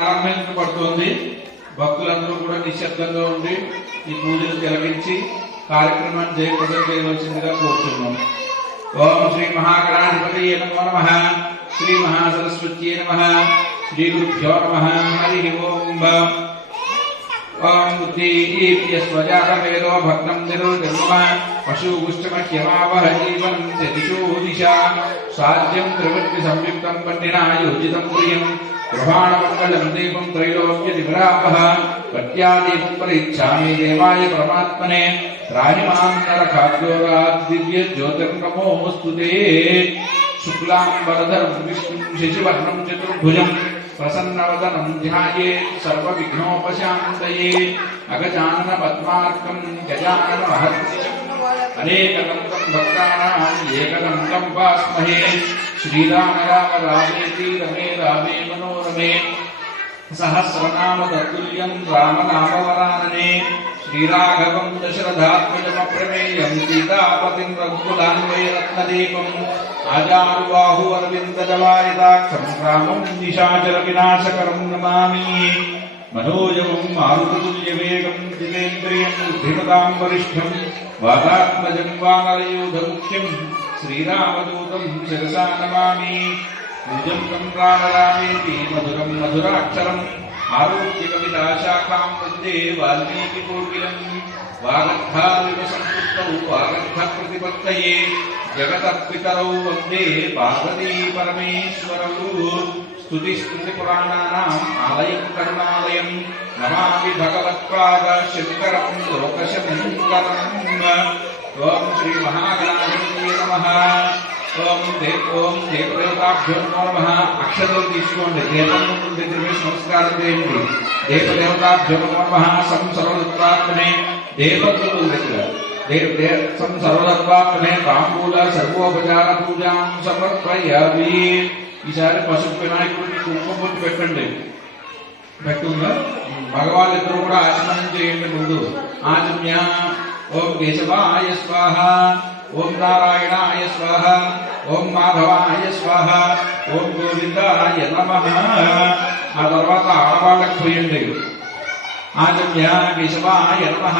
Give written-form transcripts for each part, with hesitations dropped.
ప్రారంభించబడుతోంది. భక్తులందరూ కూడా నిశ్శబ్దంగా ఉండి ఈ పూజలు తిలకించి కార్యక్రమాన్ని జయప్రదం చేయవలసిందిగా కోరుతున్నాం. ఓం శ్రీ మహాగణాధిపతయే నమో నమః. శ్రీ మహాసరస్వత్యే నమః. శ్రీ గురుభ్యో నమః. హరి ఓం. ఓం ఉద్దీప్యస్వజాతవేదో భగ్నం నిరుర్గమ పశుగుష్టమహ్యమావహ జీవనం దిశో దిశా సాధ్యం త్రివృత్తి సంయుక్తం పండినాయోజితం ప్రియం గృహాణమంగళం దీపం త్రైలోక్య దివరాపః ప్రత్యాదీపం పరిచ్ఛామి దేవాయ పరమాత్మనే త్రాహిమాం నరకాద్యోగాద్ దివ్య జ్యోతిర్నమోస్తుతే. శుక్లాంబరధరం విష్ణుం శశివర్ణం చతుర్భుజం ప్రసన్నవదనం ధ్యాయేత్ సర్వవిఘ్నోపశాంతయే. అగజానన పద్మార్కం గజానన మహర్నిశం అనేకదంతం భక్తానాం ఏకదంతం ఉపాస్మహే. శ్రీరామ రామ రామేతి రమే రామే మనోరమే సహస్రనామ తత్తుల్యం రామనామవరాననే. శ్రీరాఘవం దశరథాత్మజమప్రమేయం సీతాపతిం రఘుకులాన్వయరత్నదీపం ఆజానుబాహు అరవిందజవారితాక్షం రామం నిశాచర వినాశకరం నమామి. మనోజవం మారుతతుల్యవేగం జితేంద్రియం బుద్ధిమతాం వరిష్ఠం వాతాత్మజం వానరయూధముఖ్యం శ్రీరామదూతం శిరసా నమామి. పూజంతం రామరామేతి మధురం మధురాక్షరం ఆరోగ్య కవితాశాఖాం వందే వాల్మీకి కోకిలం. వాగర్థావివ సంపృక్తౌ వాగర్థ ప్రతిపత్తయే జగతపితరౌ వందే పార్వతీ పరమేశ్వరౌ. స్తుతి స్మృతి పురాణానాం ఆలయం కరుణాలయం నమామి భగవత్పాద శంకరం లోకశంకరం. ఓం శ్రీ మహాగణాధిపతయే నమః. ఓం దేవదేవతాభ్యో నమో నమః. అక్షతలు తీసుకోండి, దీపం దగ్గర వేసి నమస్కారం చేయండి. దేవదేవతాభ్యో నమో నమః. సర్వతత్వాత్మనే దేవతల దగ్గర సర్వతత్వాత్మనే తాంబూల సర్వోపచార పూజాం సమర్పయామి. ఈసారి పసుపు వినాయకుడికి కుంకుమ బొట్టు పెట్టండి. పెట్టుగా భగవాళ్ళిద్దరూ కూడా ఆచమనం చేయండి. ముందు ఆచమ్య. ఓం కేశవాయ స్వాహ. ఓం నారాయణాయ స్వాహ. ఓం మాధవాయ స్వాహ. ఓం గోవిందాయ నమః. ఆ తర్వాత ఆడవాళ్ళకి పోయండి. ఆచమ్య కేశవాయ నమః.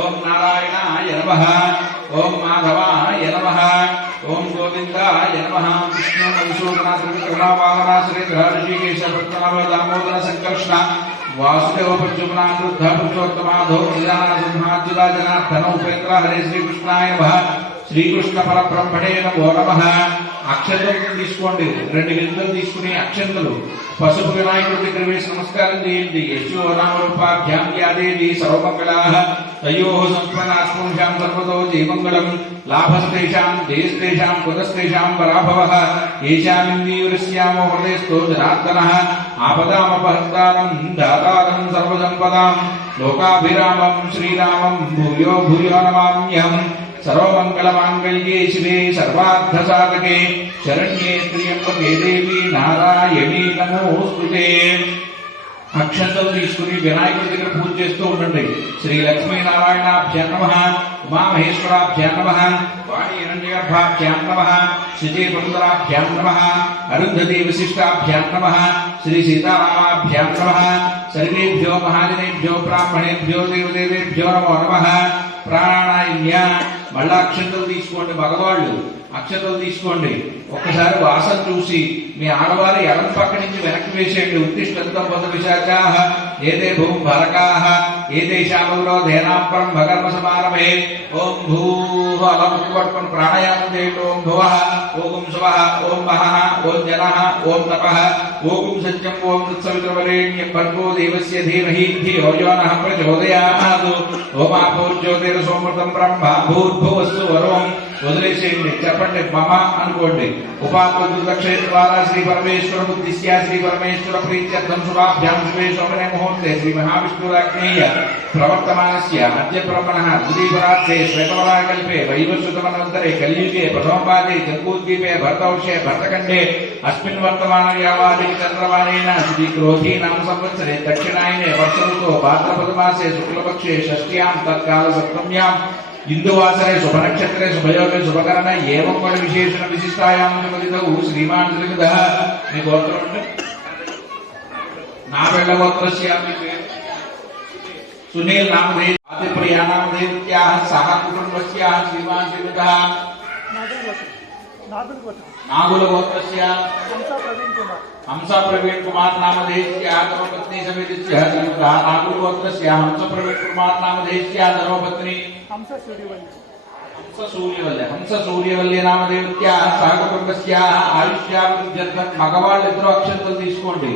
ఓం నారాయణాయ నమః. ఓం మాధవాయ నమః. ఓం గోవిందాయ నమః. విష్ణు మధుసూదన త్రివిక్రమవామన శ్రీధర ఋషికేశ పద్మనాభ దామోదర సంకర్షణ వాసుదేవ ప్రద్యుమ్న వృద్ధ పురుషోత్తమాధో నిదాన సింహాద్యుత జనార్దన ఉపేంద్ర హరే శ్రీకృష్ణాయ నమః. శ్రీకృష్ణ పరబ్రహ్మణే నమో నమః. అక్షంతలు తీసుకోండి. 2 గింజలు తీసుకుని అక్షంతలు పసుపు వినాయకుడి దగ్గర వేసి నమస్కారం చేయండి. యశో నామరూపాభ్యాం యాదేవి సర్వమంగళాః తయోః సంస్మరణాత్మభ్యాం సర్వతో జయమంగళం. లాభస్తేషాం జయస్తేషాం కుతస్తేషాం పరాభవః ఏషామిందీవరస్యామో హృదయస్థో జనార్దనః. ఆపదామపహర్తారం దాతారం సర్వసంపదాం లోకాభిరామం శ్రీరామం భూయో భూయో నమామ్యహం. సర్వమంగళమాంగళ్యే శివే సర్వార్థసాధకే శరణ్యే త్ర్యంబకే దేవి నారాయణీ నమోస్తుతే. అక్షంతలు తీసుకుని వినాయకుడి దగ్గర పూజ చేస్తూ ఉండండి. శ్రీ లక్ష్మీనారాయణాభ్యాం నమః. ఉమామహేశ్వరాభ్యాం నమః. వాణి హిరణ్యగర్భాభ్యాం నమః. శచే పుందరాభ్యాం నమః. అరుంధతీ వశిష్టాభ్యాం నమః. శ్రీ సీతారామాభ్యాం నమః. సర్వేభ్యో మహాజనేభ్యో బ్రాహ్మణేభ్యో దేవదేవేభ్యో నమో నమః. ప్రాణాయామ్య. మళ్ళా అక్షంతలు తీసుకోండి. మగవాళ్ళు అక్షతలు తీసుకోండి. ఒక్కసారి వాసన చూసి మీ ఆడవారి ఎడం పక్క నుంచి వెనక్కి వేసేయండి. ఉత్తిష్టంతం పద విశాఖాః ఏదే భూం భరకాః ఏదేశామలో ధేనాంపరం భగర్మ సమారభే. ఓం భూః అలా ముక్కు పట్టుకొని ప్రాణాయామం చేయండి. ఓం భువః ఓం శువః ఓం మహః ఓం జనః ఓం తపః ఓం సత్యం ఓం తత్సవితుర్వరేణ్యం భర్గో దేవస్య ధీమహి ధియో యో నః ప్రచోదయాత్. ఓమాపోర్జ్యోతిరసోమృతం బ్రహ్మ భూర్భువస్సు వరోం. వదిలేసేయండి. చెప్పండి మమ అనుకోండి. ఉపాత్మక్షే ద్వారా శ్రీ పరమేశ్వర బుద్ధిస్య శ్రీ పరమేశ్వర ప్రీత్యర్థం శుభాభ్యాం శుభే సోమనే ముహూర్తే శ్రీ మహావిష్ణురాజ్ఞేయ ప్రవర్తమానస్య అద్య బ్రహ్మణః ద్వితీయపరార్థే శ్వేతవరాకల్పే వైవస్వతమనంతరే కలియుగే ప్రథమపాదే జంబూద్వీపే భరతవర్షే భరతఖండే అస్మిన్ వర్తమాన యావాది చంద్రమానేన శ్రీ క్రోధీ నామ సంవత్సరే దక్షిణాయనే వర్షఋతో భాద్రపదమాసే శుక్లపక్షే షష్ఠ్యాం తత్కాల సప్తమ్యాం ఇందువాసరే శుభనక్షత్రే శుభయోగే శుభకరణ ఏవం కూడా విశేషణ విశిష్టాయాం శ్రీమాన్ శ్రీమద. మీ గోత్రం అంటే नावेलगोत्रस्य सुनील नामधेय आदिप्रिया नामधेयत्याः सह कुटुम्बस्याः श्रीमान् श्रीमतः नागुलगोत्रस्य हंसा प्रवीण कुमार नामधेयस्याः धर्मपत्नी समेतस्याः श्रीमतः नागुलगोत्रस्य हंस प्रवीण कुमार नामधेयस्याः धर्मपत्नी हंस सूर्यवल्ली नामधेयत्याः सह कुटुम्बस्याः आयुष्याभिवृद्ध्यर्थं మగవాళ్ళిద్దరూ అక్షంతలు తీసుకోండి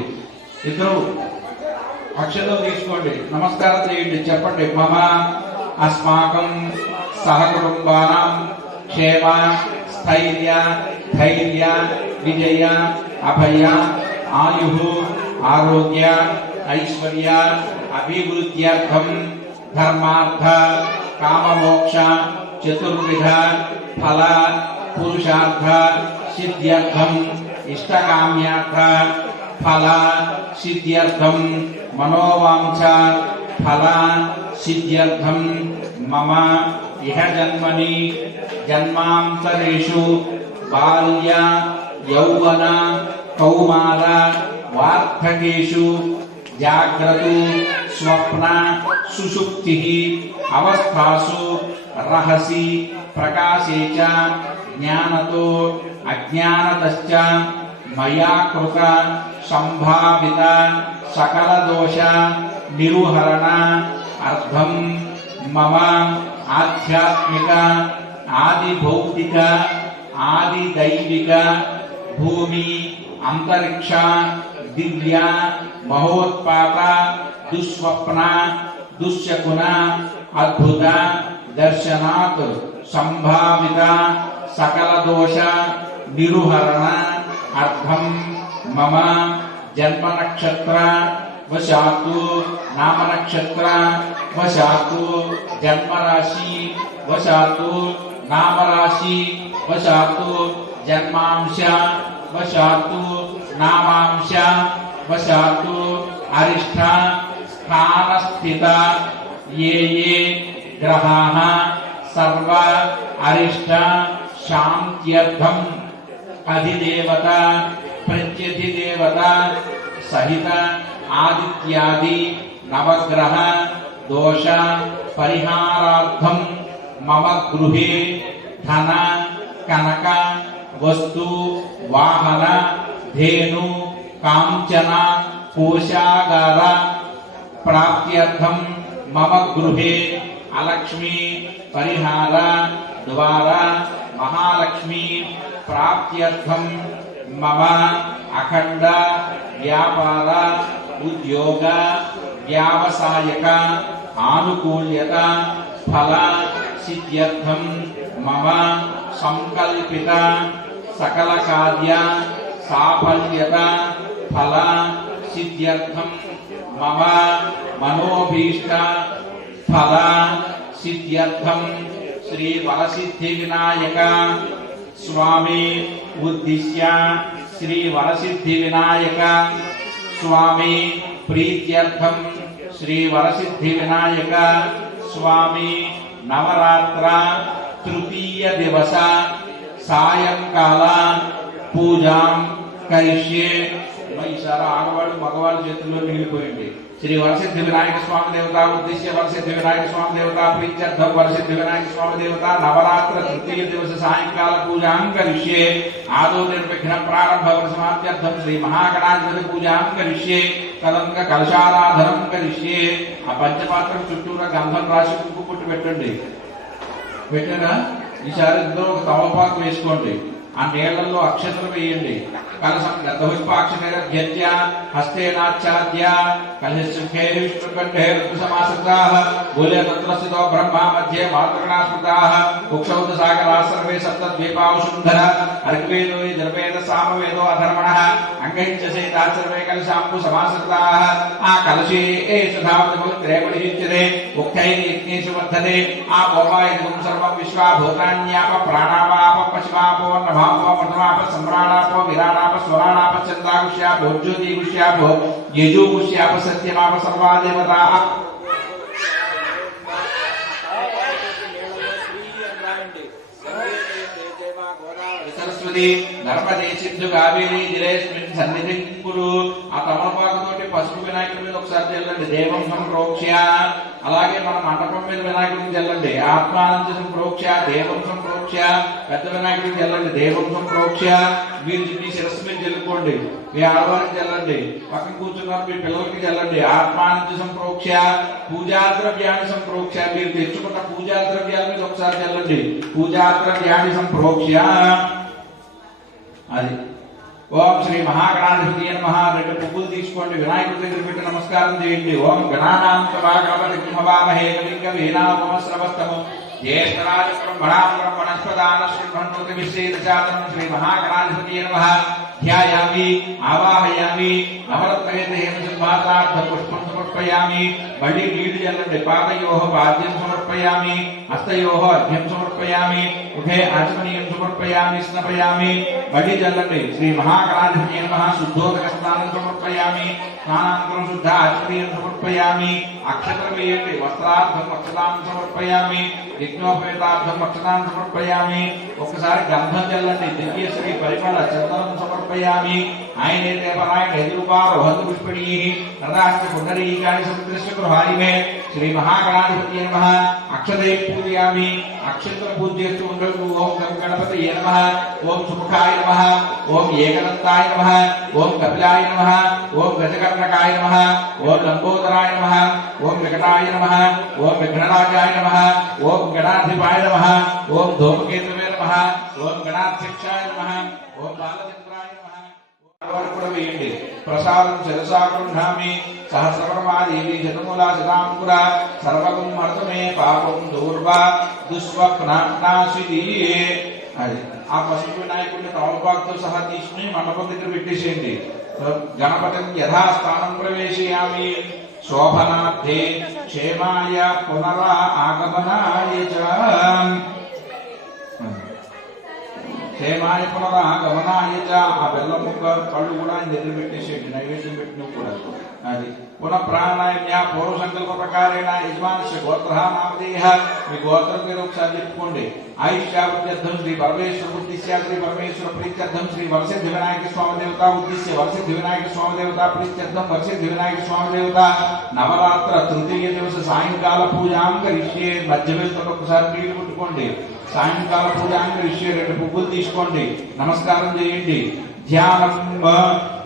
ఇద్దరు అక్షంతలు తీసుకోండి నమస్కారం చేయండి చెప్పండి మమ అస్మాకం సహకుటుంబానాం క్షేమ స్థైర్య ధైర్య విజయ అభయ ఆయు ఆరోగ్య ఐశ్వర్య అభివృద్ధ్యర్థం ధర్మార్థ కామమోక్ష చతుర్విధ ఫల పురుషార్థ సిద్ధ్యర్థం ఇష్టకామ్యార్థ ఫల సిద్ధ్యర్థం మనోవాంఛ ఫల సిద్ధ్యర్థం మమ ఇహ జన్మని జన్మాంతరేషు బాల్య యౌవన కౌమార వార్ధకేషు జాగ్రత్తు స్వప్న సుషుప్తి అవస్థాసు రహసి ప్రకాశే చ జ్ఞానతో అజ్ఞానతశ్చ మయా కృత సంభావిత సకల దోష నిరుహరణ అర్థం మమ ఆధ్యాత్మిక ఆది భౌతిక ఆది దైవిక భూమి అంతరిక్ష దివ్య మహోత్పాత దుస్వప్న దుశ్శకున అద్భుత దర్శనాత్ సంభావిత సకల దోష నిరుహరణ అర్థం మమ జన్మ నక్షత్ర వశాత్తు నామ నక్షత్ర వశాత్తు జన్మరాశి వశాత్తు నామరాశి వశాత్తు జన్మాంశ వశాత్తు నామాంశ వశాత్తు అరిష్ట స్థానస్థిత ఏ ఏ గ్రహాः సర్వ అరిష్ట శాంత్యర్థం అధిదేవత ప్రత్యధిదేవత సహిత ఆదిత్యాది నవగ్రహ దోష పరిహారార్థం మమ గృహే ధన కనక వస్తు వాహన ధేను కాంచన కోశాగార ప్రాప్త్యర్థం మమ గృహే అలక్ష్మి పరిహార ద్వారా మహాలక్ష్మి ప్రాప్త్యర్థం మమ అఖండ వ్యాపార ఉద్యోగ వ్యావసాయక ఆనుకూల్యత ఫల సిద్ధ్యర్థం మమ సంకల్పిత సకల కార్య సాఫల్యత ఫల సిద్ధ్యర్థం మమ మనోభీష్ట ఫల సిద్ధ్యర్థం శ్రీ వరసిద్ధి వినాయక స్వామి ఉద్దిశ్య శ్రీ వరసిద్ధి వినాయక స్వామి ప్రీత్యర్థం శ్రీ వరసిద్ధి వినాయక స్వామి నవరాత్ర తృతీయ దివస సాయంకాల పూజాం కరిష్యే. ఈసారి ఆడవాళ్ళు మగవాళ్ళ చేతుల్లో మిగిలిపోయింది. శ్రీ వరసిద్ధి వినాయక స్వామి దేవత ఉద్దేశ్య వరసిద్ధి వినాయక స్వామి దేవత ప్రీత్యర్థం వరసిద్ధి వినాయక స్వామి దేవత నవరాత్ర తృతీయ దివస సాయంకాల పూజాం కరిష్యే. ఆదో నిర్విఘ్న ప్రారంభ సమాప్త్యర్థం శ్రీ మహాగణాధిపతి పూజాం కరిష్యే. కలంక కలశారాధనం కరిష్యే. ఆ పంచపాత్రం చుట్టూరా గంధం రాసి కుంకు పుట్టు పెట్టండి. పెట్టారా? ఈసారి ఇందులో ఒక తమలపాకు వేసుకోండి. ఆ నీళ్లలో అక్షతలు వేయండి. కలశం గతపుష్పాక్షతేర్ధ్య హస్తేనాచ్ఛాద్య కలశే విష్ణుకంఠే ఋతుసమాసృతాః మూలే తత్ర స్థితో బ్రహ్మ మధ్యే మాతృగణా స్మృతాః కుక్షౌత సాగరా సర్వే సప్తద్వీపావసుంధర అర్గ్వేదో యజుర్వేద సామవేదో అధర్మణః అంగైశ్చసేతా సర్వే కలశాంబు సమాసృతాః. ఆ కలశే సుధావత్రేపడిచ్యతే ఉక్తైర్ యజ్ఞేషు వర్ధతే. ఆ భోవాయుధం సర్వం విశ్వాభూతాన్యాప ప్రాణావాప పశువాపో నభాపో మృతమాప సమ్రాణాపో విరాణాప స్వరాణాప చంద్రాగుష్యాపో జ్యోతిగుష్యాపో యజుగుష్యాప సత్యమాప సర్వా దేవతాః. సరస్వతి నర్మదే సింధు కావేరీ జలేస్మిన్ సన్నిధిం కురు. ఆ తమలపాకుతోటి పసుపు వినాయకుడి మీద ఒకసారి చల్లండి, దేవం సంప్రోక్ష. అలాగే మన మండపం మీద వినాయకుడిని చల్లండి, ఆత్మానంద సంప్రోక్ష, దేవం సంప్రోక్ష. పెద్ద వినాయకుడిని చల్లండి, దేవం సంప్రోక్ష. మీరు మీ శిరస్సు మీద చల్లుకోండి, మీ ఆడవారికి చల్లండి, పక్కన కూర్చున్నారు మీ పిల్లలకి చల్లండి, ఆత్మానంద సంప్రోక్ష. పూజా ద్రవ్యాన్ని సంప్రోక్ష, మీరు తెచ్చుకున్న పూజా ద్రవ్యాల మీద ఒకసారి చల్లండి, పూజా ద్రవ్యాన్ని సంప్రోక్ష. అది ఓం శ్రీ మహాగణాధిపతి నమః. రెండు పువ్వులు తీసుకోండి, వినాయకుడి దగ్గర పెట్టి నమస్కారం చేయండి. ఓం గణానాం త్వా గణపతిం హవామహే కవిం కవీనాముపమశ్రవస్తమం జ్యేష్ఠరాజ బ్రహ్మణాం బ్రహ్మణస్పదాన శ్రీమన్నోతి విశ్వేదశాతం. శ్రీ మహాగణాధిపతి నమః. ధ్యాయామి, ఆవాహయామి, నవరత్నగేత పుష్పం సమర్పయామి. మళ్ళీ నీళ్లు చల్లండి, పాదయోః పాద్యం సమర్పయామి, హస్తయోః అర్ఘ్యం సమర్పయామి, ముఖే ఆచమనీయం సమర్పయామి, స్నపయామి. మళ్ళీ చల్లండి. శ్రీ మహాగణాధిపతి నమః. శుద్ధోదక స్నానం సమర్పయామి, స్నానానంతరం శుద్ధ ఆచమనీయం సమర్పయామి. అక్షతలు వేయండి, వస్త్రార్థం అక్షతాన్ని సమర్పయామి, యజ్ఞోపేతార్థం అక్షతాన్ని సమర్పయామి. ఒక్కసారి గంధం చల్లండి, దివ్యశ్రీ పరిమళ చందనం సమర్పయామి. ఆయనే దేవరాయణ ఎదురుపారోహతు పుష్పణీ రథాశ్చ పుండరీకాని సముద్రస్య గృహాణి మే. శ్రీ మహాగణాధిపతి నమః. అక్షతై పూజయామి, అక్షతల పూజ చేస్తూ ఉండదు. ఓం గణపతయే నమః, ఓం సుముఖాయ నమః, ఓం ఏకదంతాయ నమః, ఓం కపిలాయ నమః, ఓం గజకర్ణకాయ నమః, ఓం లంబోదరాయ నమః, ఓం వికటాయ నమః, ఓం విఘ్నరాజాయ నమః, ఓం గణాధిపాయ నమః, ఓం ధూమకేతవే నమః, ఓం గణాధ్యక్షాయ నమః, ఓం బాలచంద్రాయ నమః. కూడా వేయండి. ప్రసాదం శిరసా గృహ్ణామి, సహస్రవర్మాదేవి శతమూలా శతాంకుర, సర్వగం మర్తమే పాపం దూర్వా దుస్వప్నాశిది. అది ఆ పసుపు వినాయకుడిని తమలపాకుతో సహా తీసుకుని మండపం దగ్గర పెట్టేసేయండి. గణపతిని యథాస్థానం ప్రవేశయామి. శోభనార్థే క్షేమాయ పునరా ఆగమనాయ చ. క్షేమాయ పునరాగమనాయ చ. ఆ బెల్లం ముక్క కళ్ళు కూడా ఆయన దగ్గర పెట్టేసేయండి, నైవేద్యం పెట్టిన కూడా. అది పునః ప్రాణాయామ్య పూర్వ సంకల్ప ప్రకారేణ యజమానస్య గోత్ర నామధేయ. మీ గోత్రం పేరు ఒకసారి చెప్పుకోండి. ఆయుష్యావృత్యర్థం శ్రీ పరమేశ్వర ఉద్దిశ్య శ్రీ పరమేశ్వర ప్రీత్యర్థం శ్రీ వరసిద్ధి వినాయక స్వామి దేవత ఉద్దిశ్య వరసిద్ధి వినాయక స్వామి దేవత ప్రీత్యర్థం వరసిద్ధి వినాయక స్వామి దేవత నవరాత్ర తృతీయ దివస సాయంకాల పూజాం కరిష్యే. మధ్య వేసుకొని ఒకసారి నీళ్లు ముట్టుకోండి. సాయంకాల పూజాం కరిష్యే. రెండు పువ్వులు తీసుకోండి, నమస్కారం చేయండి. ధ్యానం,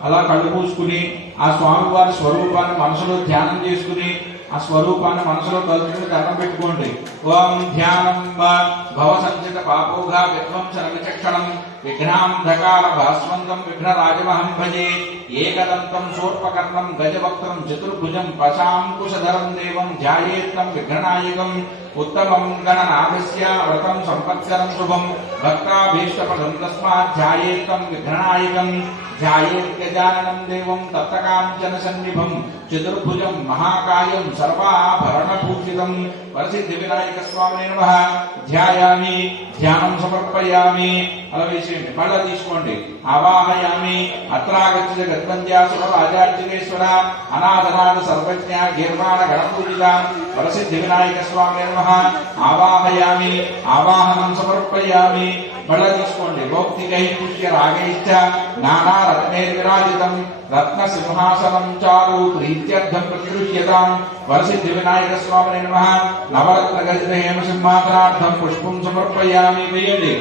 అలా కళ్ళు మూసుకుని ఆ స్వామివారి స్వరూపాన్ని మనసులో ధ్యానం చేసుకుని ఆ స్వరూపాన్ని మనసులో తలుచుకుని దండం పెట్టుకోండి. ఓం ధ్యానం భవ సంచిత పాపోఘా విధ్వంసన విచక్షణం విఘ్నాంధకార భాస్వంతం విఘ్నరాజమహం భజే. ఏకదంతం శూర్పకర్ణం గజవక్త్రం చతుర్భుజం పశాంకుశధరం దేవం ధ్యాయేత్తం విఘ్ననాయకం. ఉత్తమం గణనాథస్య వ్రతం సంవత్సరం శుభం భక్తాభీష్టపదం తస్మాత్ ధ్యాయేత్తం విఘ్ననాయకం. ధ్యాయేత్ గజాననం దేవం తప్తకాంచన సన్నిభం చతుర్భుజం మహాకాయం సర్వాభరణభూషితం. వరసిద్ధి వినాయక స్వామినే నమః. ధ్యాయామి, ధ్యానం సమర్పయామి. అలా వేసేయండి. మళ్ళా తీసుకోండి. ఆవాహయామి. అత్రాగచ్చ గద్వంద్యాసుర రాజార్జునేశ్వర అనాథనాథ సర్వజ్ఞ గీర్వాణ గణపూజిత వరసిద్ధి వినాయక స్వామినే నమః. ఆవాహయామి, ఆవాహనం సమర్పయామి. మళ్ళా తీసుకోండి. భౌక్తికై పుష్య రాగైశ్చ నానా రత్నైర్విరాజితం రత్న సింహాసనం చారు ప్రీత్యర్థం ప్రతిగృహ్యతాం. వరసిద్ధి వినాయక స్వామినే నమః. నవరత్న గజిత హేమ సింహాసనార్థం పుష్పం సమర్పయామి. వేయండి.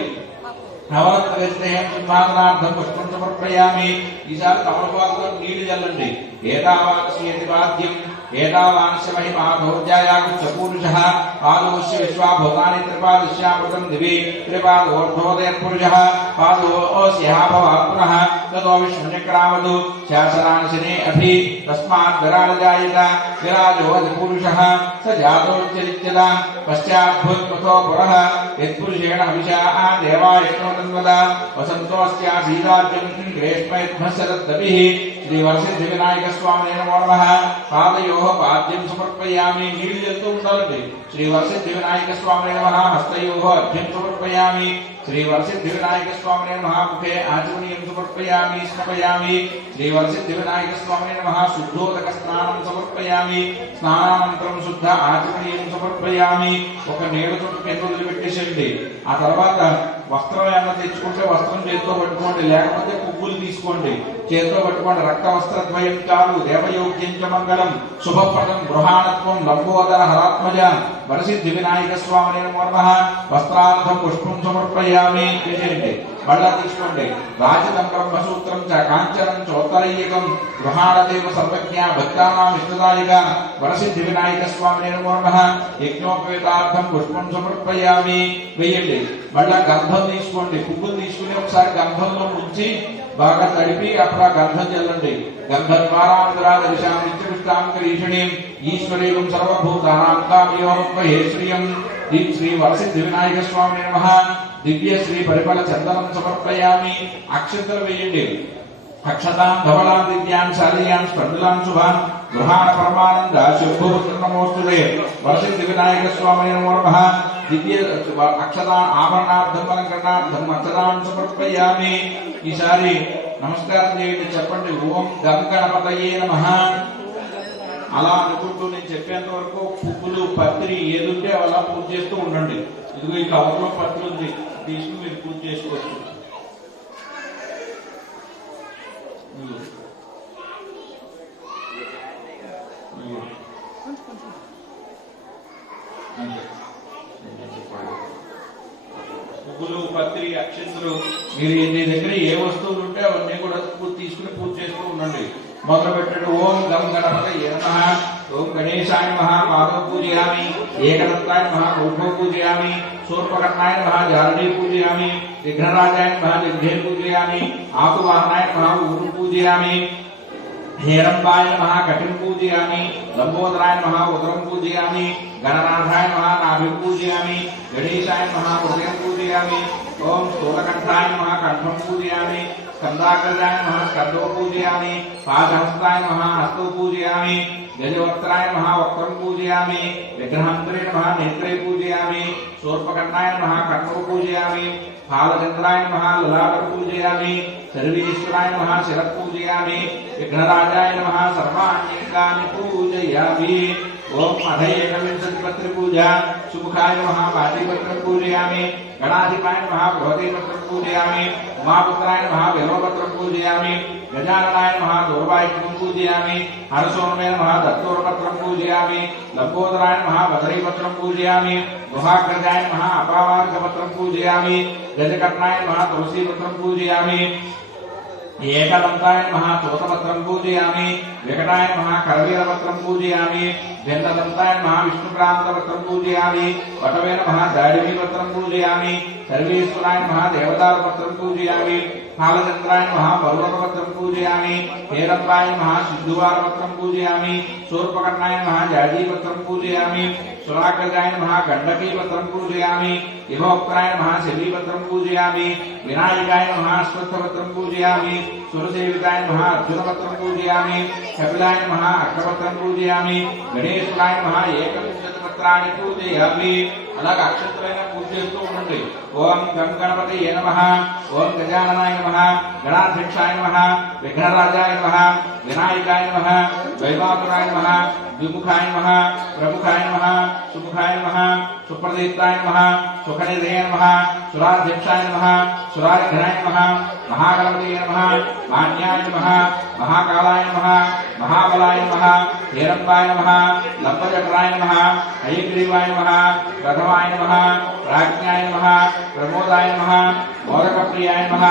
నవరత్న గజిత హేమ సింహాసనార్థం పుష్పం సమర్పయామి. ఈసారి తమలపాకుతో నీళ్లు చల్లండి. ఏతావాస్యేతి వాద్యం ఏతావాన్స్య మహిమా భౌర్యాయాగుచ్చ పూరుషః పాదోస్య విశ్వాభూతాని త్రిపాదస్యామృతం దివి త్రిపాదోర్ధోదయః పాదోస్యః భవాత్ పునః తతో విష్ణుచక్రావతు శాసనాని శనే అభి తస్మాత్ విరాజాయత. విరాజో పూరుషః స జాతోచ్చరిత్యత పశ్చాద్భూత్పథో పురః యత్పురుషేణ హవిషా దేవాయజ్ఞోతన్వద వసంతోస్యాసీదార్జం గ్రేష్మయత్మశరద్దభిః. శ్రీ వరసిద్ధి వినాయక స్వామినే నమో నమః. పాదయోః పాద్యం సమర్పయామి. నీళ్లు చెల్తూ ఉండాలండి. శ్రీ వరసిద్ధి వినాయక స్వామినే నమః. హస్తయోః అర్ఘ్యం సమర్పయామి. శ్రీ వరసిద్ధి వినాయక స్వామినే నమః. ముఖే ఆచమనీయం సమర్పయామి, స్నపయామి. శ్రీ వరసిద్ధి వినాయక స్వామినే నమః. శుద్ధోదక స్నానం సమర్పయామి. స్నానానంతరం శుద్ధ ఆచమనీయం సమర్పయామి. ఒక నీళ్ళ చుట్టూ కింద వదిలిపెట్టేసేయండి. ఆ తర్వాత వస్త్రం ఏమన్నా తెచ్చుకుంటే వస్త్రం చేతితో పట్టుకోండి, లేకపోతే పువ్వులు తీసుకోండి చేతితో పట్టుకోండి. రక్త వస్త్రద్వయం చాలు. దేవయోగ్యం చ మంగళం శుభప్రదం గృహాణత్వం లంబోదర హరాత్మజ వరసిద్ధి వినాయక స్వామి నమః. వస్త్రార్థం పుష్పం సమర్పయామి చేయండి. మళ్ళా తీసుకోండి. రాజతం బ్రహ్మసూత్రం చ కాంచనం చోత్తరయ్యకం గృహాణదేవ సర్వజ్ఞ భక్తానాం ఇష్టదాయక వరసిద్ధి వినాయక స్వామి నమః. యజ్ఞోపేతార్థం పుష్పం సమర్పయామి వేయండి. మళ్ళా గంధం తీసుకోండి. పువ్వులు తీసుకుని ఒకసారి గంధంలో ముంచి బాగా తడిపి అప్పుడు ఆ గంధం చల్లండి. గంధద్వారాంతరాదర్శాంకరీషణీం ఈశ్వరీయం సర్వభూతానాం కామయోపహేశ్రియం శ్రీ వరసిద్ధి వినాయక స్వామి నమః. దివ్య శ్రీ పరిమళ చందనం సమర్పయామి. అక్షతలు వేయండి. అక్షతాం ధవలాం దివ్యాం శాలీయాం స్పందులాం శుభాం గృహాణ పరమానంద శుభోత్తమోస్తులే వరసిద్ధి వినాయక స్వామి నమః. దివ్య అక్షతా ఆభరణార్థం అలంకరణార్థం అక్షతాం సమర్పయామి. ఈసారి నమస్కారం చేయండి. చెప్పండి ఓం గం గణపతయే నమః. అలా అనుకుంటూ నేను చెప్పేంత వరకు పువ్వులు పత్రి ఏదుంటే అలా పూజ చేస్తూ ఉండండి. ఇదిగో ఈ కవర్లో పత్రి ఉంది, తీసుకుని మీరు పూజ చేసుకోవచ్చు. పువ్వులు పత్రి అక్షంతులు మీరు మీ దగ్గర ఏ వస్తువులు ఉంటే అవన్నీ కూడా తీసుకుని పూజ చేస్తూ ఉండండి. మొదలు పెట్టండి. ఓం గం గణపతయే నమః. ఓం గణేశాయ నమః పాదం పూజయామి. ఏకదంతాయ నమః రూపం పూజయామి. శూర్పకర్ణాయ నమః జారణీ పూజయామి. విఘ్నరాజాయ నమః విఘ్నే పూజయామి. ఆకువాహనాయ నమః ఊరు పూజయామి. हेरंबाय नमः कटिं पूजयामि. लंबोदराय नमः उदरं पूजयामि. गणनाथाय नमः नाभिं पूजयामि. गणेशाय नमः हृदयं पूजयामि. ओम स्थूलकंठाय नमः कंठं पूजयामि. स्कंदाग्रजाय नमः स्कंदं पूजयामि. पादहस्ताय नमः हस्तं पूजयामि. गजवक्त्राय नमः वक्त्रं पूजयामि. विग्रहंत्रे नमः नेत्रे पूजयामि. शूर्पकर्णाय नमः कर्णं पूजयामि. फालचंद्राय नमः ललाटं पूजयामि. सर्वेश्वराय नमः शिरः पूजयामि. विघ्नराजाय नमः सर्वाण्यंगानि पूजयामि. ओम अध एकविंशतिपत्र पूजा. सुमुखाय नमः पाटिपत्रं पूजयामि. गणाधिपाय नमः बृहदेपत्रं पूजयामि. उमापुत्राय नमः बेलोपत्रं पूजयामि. गजाननाय नमः दूर्वायुधं पूजयामि. हरसोमे नमः दत्तोरपत्रं पूजयामि. लंबोदराय नमः बदरीपत्रं पूजयामि. गुहाग्रजाय नमः अपावार्कपत्रं पूजयामि. गजकर्णाय नमः तुलसीपत्रं पूजयामि. एकदंताय नमः तोतपत्रं पूजयामि. विकटाय नमः करवीरपत्रं पूजयामि. भिन्नदंताय नमः विष्णुक्रांतपत्रं पूजयामि. वटवे नमः दाडिमीपत्रं पूजयामि. सर्वेश्वराय नमः देवदारपत्रं पूजयामि. कालचंद्राय नमः बरुणपत्रं पूजयामि. हेरंबाय नमः सिद्धुवारपत्रं पूजयामि. शूर्पकर्णाय नमः जाजीपत्रं पूजयामि. सुराग्रजाय नमः गंडकीपत्रं पूजयामि. इवोक्त्राय नमः शलीपत्रं पूजयामि. विनायकाय नमः अश्वत्थपत्रं पूजयामि. सुरसेविताय नमः अर्जुनपत्रं पूजयामि. कपिलाय नमः अग्रपत्रं पूजयामि. गणेशाय नमः एकविंशतिपत्राणि पूजयामि. अलग अक्षत्रैన పూజ చేస్తూ ఉండండి. ఓం గం గణపతయే నమః. ఓం గజాననాయ నమః. గణాధ్యక్షాయ నమః. విఘ్నరాజాయ నమః. వినాయకాయ నమః. వైవాకురాయ నమః. ద్విముఖాయ నమః. ప్రముఖాయ నమః. సుముఖాయ నమః. సుప్రదీప్తాయ నమః. సుఖనిధయే నమః. సురాధ్యక్షాయ నమః. సురారిఘ్నాయ నమః. మహాగణపతయే నమః. మాన్యాయ నమః. మహాకాలాయ నమః. మహాబలాయ నమః. హేరంబాయ నమః. లంబచక్రాయ నమః. హయగ్రీవాయ నమః. ప్రథమాయ నమః. ప్రాజ్ఞాయ నమః. ప్రమోదాయ నమః. మోదకప్రియాయ నమః.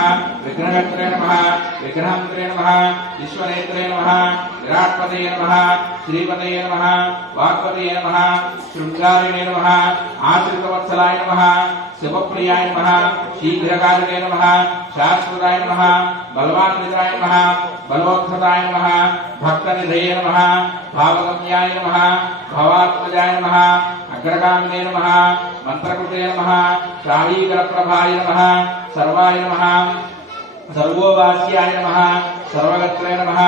విఘ్నకర్త్రే నమః. విఘ్నహంత్రే నమః. విశ్వనేత్రే నమః. విరాట్పతయే నమః. శ్రీపతయే నమః. వాగ్పతయే నమః. శృంగారిణే నమః. ఆశ్రితవత్సలాయ నమః. శివప్రియాయ నమః. శీఘ్రకారిణే నమః. శాశ్వతాయ నమః. బలవాన్వితాయ నమః. బలోత్థతాయ నమః. భక్తనిధయే నమః. భావగమ్యాయ నమః. భవాత్మజాయ నమః. అగ్రగామినే నమః. మంత్రకృతే నమః. శ్రావీకరప్రభాయ నమః. సర్వాయ నమః. सर्वोवास्याय नमः. सर्वगत्रे नमः.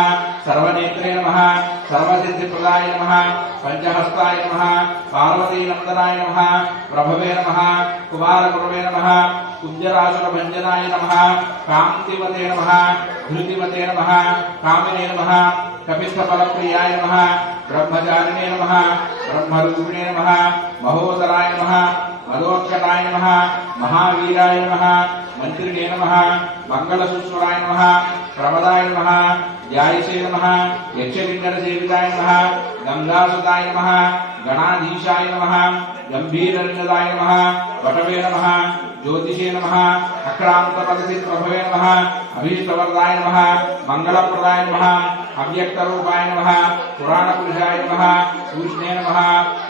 सर्वनेत्रे नमः. सर्वसिद्धिप्रदाय नमः. पंचहस्ताय नमः. पार्वतीनंदनाय नमः. प्रभवे नमः. कुमारगुरवे नमः. कुञ्जरासुरभञ्जनाय नमः. कान्तिमते नमः. धृतिमते नमः. कामिने नमः. कपित्थफलप्रियाय नमः. ब्रह्मचारिणे नमः ब्रह्मरूपिणे नमः महोदराय नमः मदोत्कटाय नमः महावीराय नमः मंत्रिणे नमः मंगलसूत्राय नमः प्रमदाय नमः ध्यायसे नमः यक्षकिन्नरसेविताय नमः गंगासुताय नमः गणाधीशाय नमः गंभीरनिदाय नमः वटवे नमः ज्योतिषे नमः अक्रांतपदसिद्धप्रभवे नमः अभीष्टवरदाय नमः मंगलप्रदाय नमः अव्यक्तरूपाय नमः पुराणपुरुषाय नमः सूक्ष्णे नमः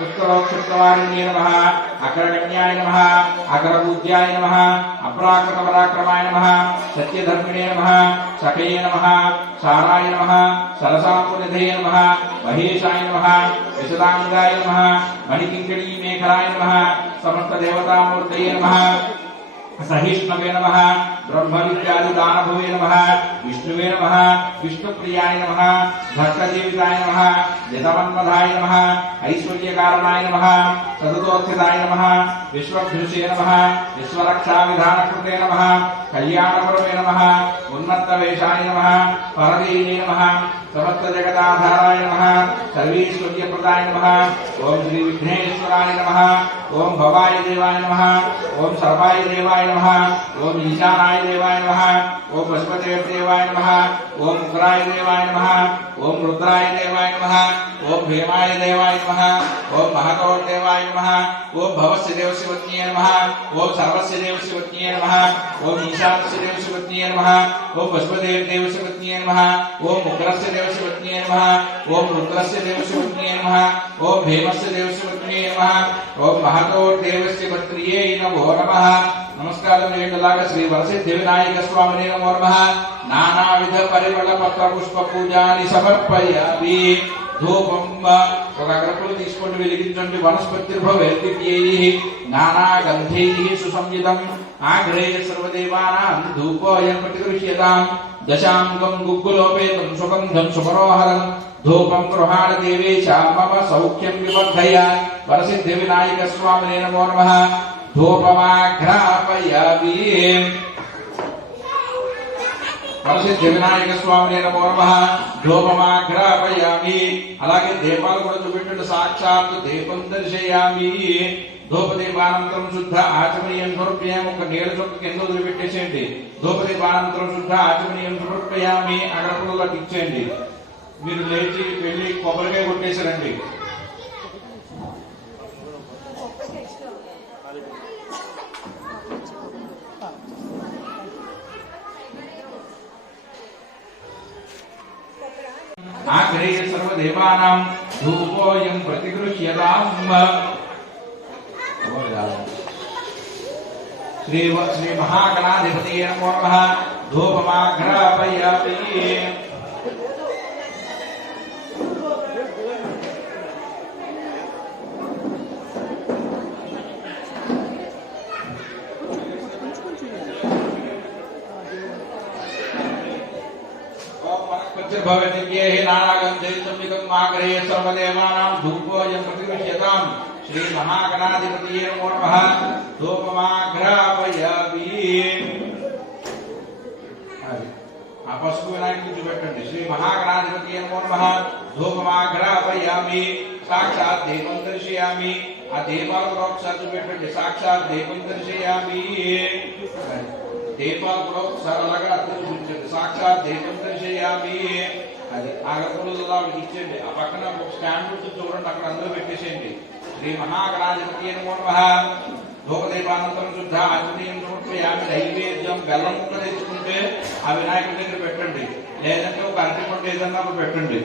उत्तरोक्षत्रवारिण्ये नमः अग्रगण्याय नमः अग्रपूज्याय नमः अपराकृतपराक्रमाय नमः सत्यधर्मिणे नमः सखये नमः साराय नमः सरसामुनिधये नमः महेशाय नमः विशदांगाय नमः मणिकिंकणी मेखलाय नमः समस्त देवतामूर्तये नमः सहिष्णवे नमः ब्रह्मविद्यादि दानभुवे नमः विष्णुवे नमः विष्णुप्रियाय नमः भक्तजीविताय नमः जतमन्मधाय नमः ऐश्वर्यकारणाय नमः सततोत्थिताय नमः विश्वभूषे नमः विश्वरक्षाविधानकृते नमः कल्याणपुरवे नमः उन्मत्तवेशाय नमः परदीने नमः समस्त जगदाधाराय नमः सर्वैश्वर्यप्रदाय नमः ओम श्री विघ्नेश्वराय नमः ओम भवाय देवाय नमः ओम सर्वाय देवाय नमः ओम ईशानाय देवाय नमः ओम पशुपते देवाय नमः ओम उग्राय देवाय नमः ओम रुद्राय देवाय नमः ओम भीमाय देवाय नमः ओम महतोर देवाय नमः ओम भवस्य देवशिवत्ये नमः ओम सर्वस्य देवशिवत्ये नमः ओम ईशानस्य देवशिवत्ये नमः ओम पशुपते देवशिवत्ये नमः ओम उग्रस्य देवशिवत्ये नमः ओम रुद्रस्य देवशिवत्ये नमः ओम भीमस्य देवशिवत्ये नमः ओम महतोर देवशिवत्ये नमो नमः नमस्कारं वेंकटलाग श्री वरसिद्धि विनायक स्वामिने नमो नमः नानाविध परिमल पत्र पुष्प पूजानि समर्पयामि धूपं ఒక అగరపులు తీసుకొని వెలిగించండి వనస్పతిర్భవేద్వితీయైః నానాగంధైః సుసంయుతం ఆగ్రేయ సర్వదేవానాం ధూపోయం ప్రతిగృహ్యతాం దశాంగం గుగ్గులోపేతం సుగంధం సుమనోహరం ధూపం గృహాణ దేవేశ మమ సౌఖ్యం వివర్ధయ వరసిద్ధి వినాయక స్వామినే నమో నమః ధూపమాఘ్రాపయామి వరసిద్ధి వినాయక స్వామినే నమో నమః ధూపమాఘ్రాపయామి అలాగే దీపాలు కూడా చూపెట్టండి సాక్షాత్ దీపం దర్శయామి ధూపదీపానంతరం శుద్ధ ఆచమనీయం సమర్పయామి ఒక నీళ్ళ చొక్క కింద వదిలిపెట్టేసేయండి ధూపదీపానంతరం శుద్ధ ఆచమనీయం సమర్పయామి అగరపుల్లో ఇచ్చేయండి మీరు లేచి వెళ్ళి కొబ్బరికాయ కొట్టేసారండి ఆగ్రేయ సర్వదేవానాం ధూపోయం ప్రతిగృహ్యతాం శ్రీ మహాగణాధిపతయే నమో నమః ధూపమాఘ్రాపయామి भवतिज्ञेः नानागन्धैर्संयुतं आग्रहे सर्वदेवानां धूपोऽयं प्रतिगृह्यतां श्री महागणाधिपतये नमो नमः धूपमाघ्रापयामि ఆ పసుపు వినాయకుడిని చూపెట్టండి శ్రీ మహాగణాధిపతయే నమో నమః ధూపమాఘ్రాపయామి సాక్షాత్ దీపం దర్శయామి ఆ దీపాలు కూడా ఒకసారి చూపెట్టండి సాక్షాత్ దీపం దర్శయామి దీపాలు కూడా ఒకసారి అలాగా అర్థం చూపించండి సాక్షాత్ దీపం దర్శయామి అది ఆగరపుల్లో ఇచ్చేయండి ఆ పక్కన ఒక స్టాండ్ ఉంటుంది చూడండి అక్కడ అందరూ పెట్టేసేయండి శ్రీ మహాగణాధిపతయే నమో నమః ధూపదీపానంతరం శుద్ధ ఆచమనీయం సమర్పయామి నైవేద్యం బెల్లం ముక్క తెచ్చుకుంటే ఆ వినాయకుడి దగ్గర పెట్టండి లేదంటే ఒక అరటి పండు ఏదన్నా పెట్టండి